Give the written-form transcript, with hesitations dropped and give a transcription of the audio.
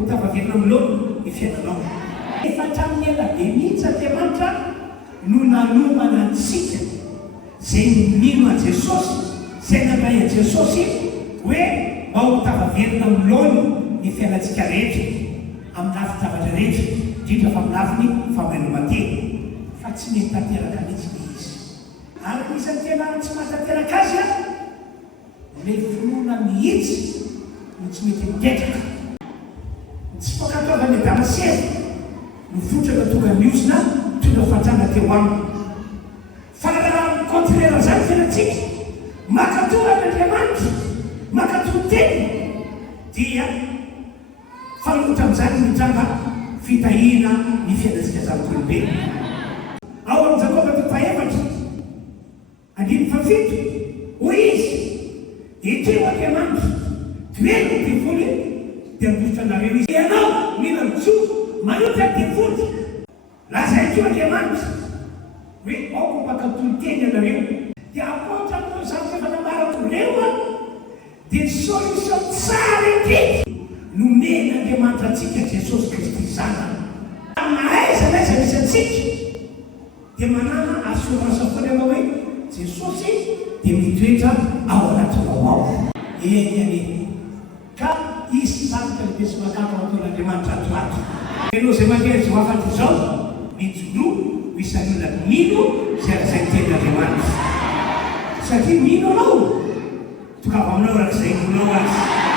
ho tafaverina amin'loha ny fiainanao. Efa hatramin'ny elabe mihitsy Andriamanitra no nanomana antsika zay mino a Jesosy, zay nanay a Jesosy hoe mba ho tafaverina amin'lohany ny fiainantsika rehetra amin'ny lafin-javatra rehetra, indrindra fa amin'ny lafiny famaino-mateny, fa tsy mety tanteraka mihitsy le izy. Ary isan'ny tena tsy mahatanteraka azy a, le finoana mihitsy no tsy mety miketraka. Tsy fakataovany Damaseny no fotraka tonga miosina tonga fatrana teo aminy. Fa raha kontrera zany fiainantsika, makatoa Andriamanitra, makatoa teny, dia fanolotra amin'izany mitranga fitahina ny fiainantsika zanak'olombelona. Ao amin'ny Jakoba 2:7, hoy izy, eteo Andriamanitra, toeriko ny devoly dia mivotra anareo izy. Ianao mila mitsoa manotra ny devoly. Lazaikeo Andriamanitra hoe aoko mpakatolo teny anareo. Dia akoatra amin'ireo zavatra fanambarako reo a, dia solution tsara indrindra nomena Andriamanitra antsika Jesosy Kristy zanany. Mahaizana aiza misy antsika dia manana assurance foana ianao hoe Jesosy dia mitoetra ao anatinao ao. Eny ka isy zavatra lehibe sy makaka ao ataon'Andriamanitra atoato. Ianao zay mandeha zao afatra izao mijoroa misanina mino zay tenin'Andriamanitra. Satria mino anao, tokava aminao rak'izay volao azy.